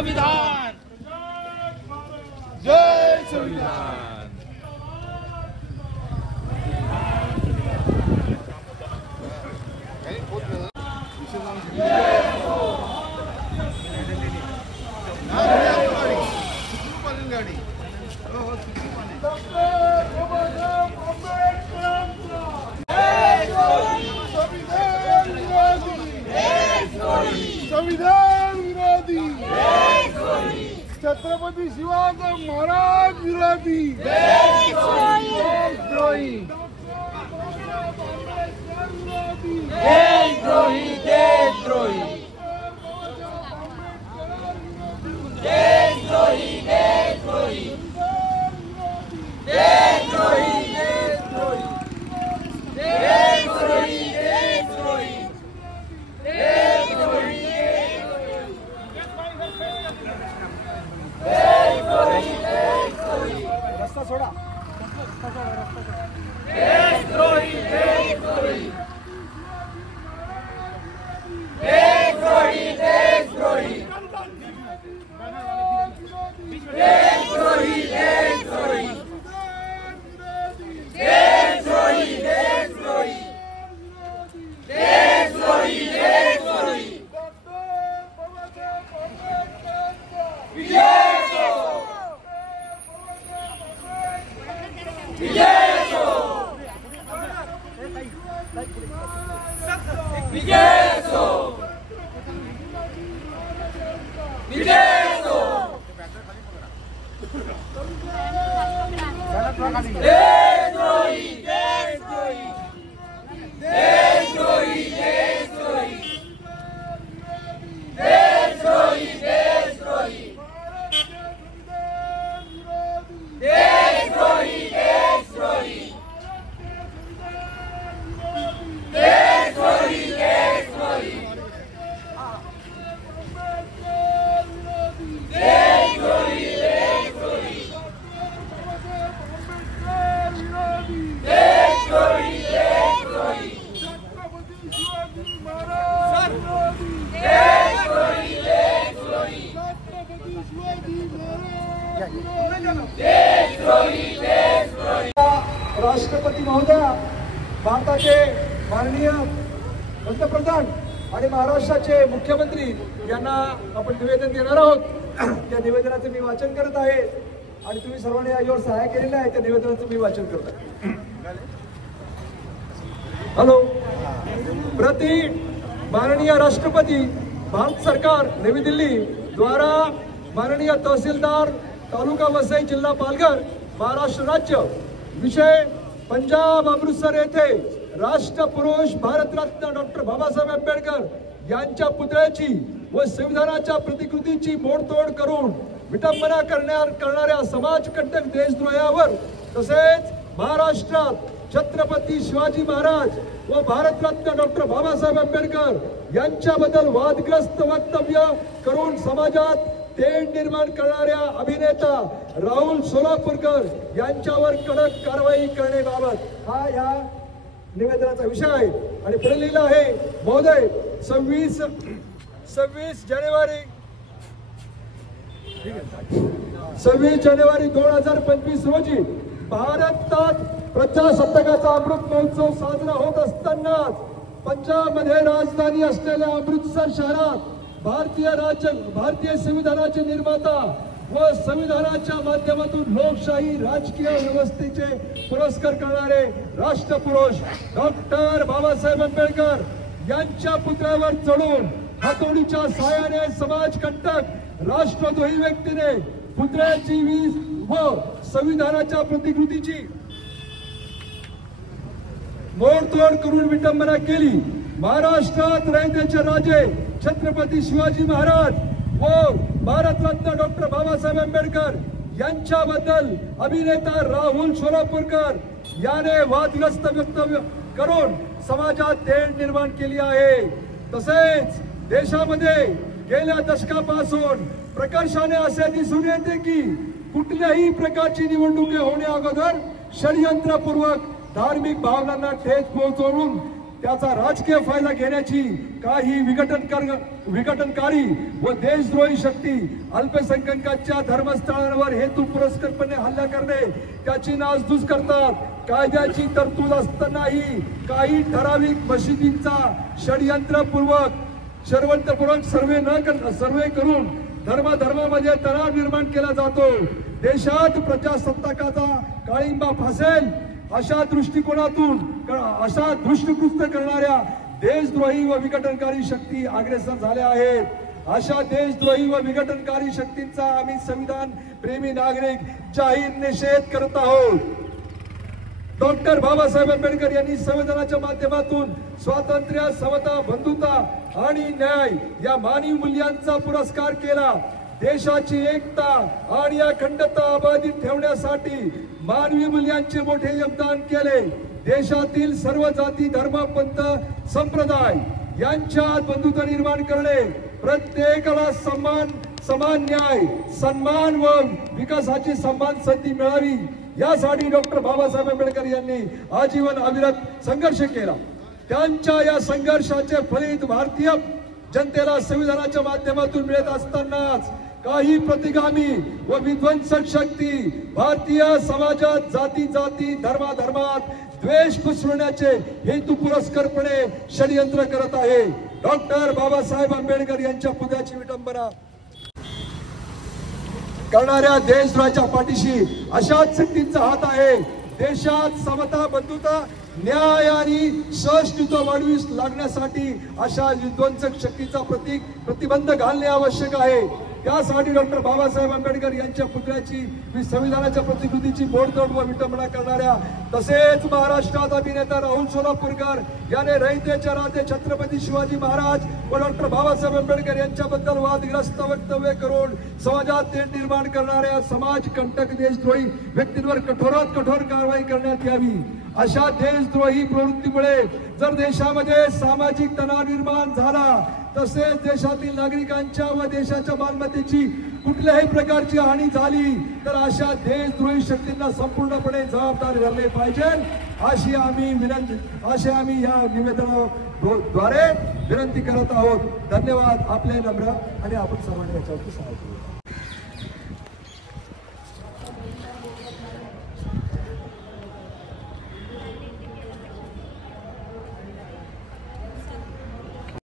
संविधान, जय संविधान। संविधान विरोधी, छत्रपती शिवाजी महाराज विरोधी, देशद्रोही, देशद्रोही, देशद्रोही, देशद्रोही, देशद्रोही, देशद्रोही, देशद्रोही, देशद्रोही, देशद्रोही, रस्ता सोडा, देशद्रोही, देशद्रोही, देशद्रोही, देशद्रोही, देशद्रोही, देशद्रोही, देशद्रोही, देशद्रोही, देशद्रोही, देशद्रोही, राष्ट्रपती महोदय, भारताचे माननीय पंतप्रधान आणि महाराष्ट्राचे मुख्यमंत्री यांना आपण निवेदन देणार आहोत। त्या निवेदनाचे मी वाचन करत आहे आणि तुम्ही सर्वांनी यावर सहाय्य केलेलं आहे। त्या निवेदनाचं मी वाचन करत आहे। हॅलो, प्रति माननीय राष्ट्रपति, भारत सरकार नवी दिल्ली द्वारा माननीय तहसीलदार तालुका वसई जिल्हा पालघर महाराष्ट्र राज्य विषय पंजाब अमृतसर येथे राष्ट्रपुरुष भारतरत्न डॉक्टर बाबासाहेब आंबेडकर यांच्या पुतळ्याची व संविधानाच्या प्रतिकृतीची मोडतोड करून विटंबना करणाऱ्या समाजकंटक देशद्रोहावर तसेच महाराष्ट्रात छत्रपती शिवाजी महाराज व भारतरत्न डॉक्टर बाबासाहेब आंबेडकर यांच्याबद्दल वादग्रस्त वक्तव्य करून समाजात तेढ निर्माण करणाऱ्या अभिनेता राहुल सोलापूरकर यांच्यावर कडक कारवाई करण्याबाबत हा या निवेदनाचा विषय आहे। आणि पुढे लिहिलं आहे, महोदय 26 जानेवारी 2025 रोजी भारतात प्रजासत्ताकाचा अमृत महोत्सव साजरा होत असतानाच पंजाब मध्ये राजधानी असलेल्या अमृतसर शहरात भारतीय संविधानाचे निर्माता व संविधानाच्या माध्यमातून लोकशाही राजकीय व्यवस्थेचे पुरस्कार करणारे राष्ट्रपुरुष डॉक्टर बाबासाहेब आंबेडकर यांच्या पुतळ्यावर चढून हातोडीच्या साहाय्याने समाजकंटक राष्ट्रद्रोही व्यक्तीने पुतळ्याची वीज व संविधानाच्या प्रतिकृतीची मोडतोड करून विटंबना केली। महाराष्ट्रात रयतेचे राजे छत्रपती शिवाजी महाराज व भारतरत्न डॉक्टर बाबासाहेब आंबेडकर यांच्याबद्दल अभिनेता राहुल सोलापूरकर याने वादग्रस्त वक्तव्य करून समाजात तेढ निर्माण केली आहे। तसेच देशामध्ये गेल्या दशकापासून प्रकर्षाने असे दिसून येते की कुठल्याही प्रकारची निवडणुकी होण्या अगोदर षडयंत्रपूर्वक धार्मिक भावनांना ठेच पोहोचवून त्याचा राजकीय फायदा घेण्याची काही विघटनकारी व देशद्रोही शक्ती अल्पसंख्याकांच्या धर्मस्थळांवर हेतू पुरस्करपणे हल्ला करणे त्याची नासधूस करतात. कायद्याची तरतूद असतानाही काही ठराविक मशिदींचा षडयंत्रपूर्वक सर्वे करून धर्मामध्ये तणाव निर्माण केला जातो. देशात प्रजासत्ताकाचा काळिंबा फासेल अशा दृष्टिकोनातून अशा दृष्टिकृत्य करणाऱ्या देशद्रोही व विघटनकारी शक्ती अग्रेसर झाल्या आहेत. अशा देशद्रोही व विघटनकारी शक्तींचा आम्ही संविधान प्रेमी नागरिक जाहीर निषेध करत आहोत. डॉक्टर बाबासाहेब आंबेडकर यांनी संविधानाच्या माध्यमातून स्वातंत्र्य, समता, बंधुता आणि न्याय या मानवी मूल्यांचा पुरस्कार केला. देशाची एकता आणि अखंडता अबाधित ठेवण्यासाठी मानवी मूल्यांचे मोठे योगदान केले. देशातील सर्व जाती, धर्म, पंथ, संप्रदाय यांच्यात बंधुता निर्माण करणे, प्रत्येकाला समान न्याय, सन्मान व विकासाची समान संधी मिळावी यासाठी डॉक्टर बाबासाहेब आंबेडकर यांनी आजीवन अविरत संघर्ष केला. त्यांच्या या संघर्षाचे फलित भारतीय जनतेला संविधानाच्या माध्यमातून मिळत असतानाच काही प्रतिगामी व विध्वंसक शक्ती भारतीय समाजात जाती धर्मात द्वेष पसरवण्याचे हेतू पुरस्करपणे षडयंत्र करत आहे. डॉक्टर बाबासाहेब आंबेडकर यांच्या पुतळ्याची विटंबना करणाऱ्या देशद्रोहाच्या पाठीशी अशाच शक्तींचा हात आहे. देशात समता, बंधुता, न्याय आणि सहिष्णुता वाढवीस लागण्यासाठी अशा विध्वंसक शक्तीचा प्रतिबंध घालणे आवश्यक आहे. त्यासाठी डॉक्टर बाबासाहेब आंबेडकर यांच्या पुतळ्याची संविधानाच्या प्रतिकृतीची मोडतोड व विटंबना करणाऱ्या तसेच महाराष्ट्रात अभिनेता राहुल सोलापूरकर याने रयतेच्या राजे छत्रपती शिवाजी महाराज व डॉक्टर बाबासाहेब आंबेडकर यांच्याबद्दल वादग्रस्त वक्तव्य करून समाजात तेढ निर्माण करणाऱ्या समाज कंटक देशद्रोही व्यक्तींवर कठोरात कठोर कारवाई करण्यात यावी. अशा देशद्रोही प्रवृत्तीमुळे जर देशामध्ये सामाजिक तणाव निर्माण झाला तसेच देशातील नागरिकांच्या व देशाच्या मालमत्तेची कुठल्याही प्रकारची हानी झाली तर अशा देशद्रोही शक्तींना संपूर्णपणे जबाबदार धरले पाहिजे अशी आम्ही या निवेदनाद्वारे विनंती करत आहोत. धन्यवाद. आपले नम्र आणि आपण सर्वांनी याच्यावरती सहाय्य करू.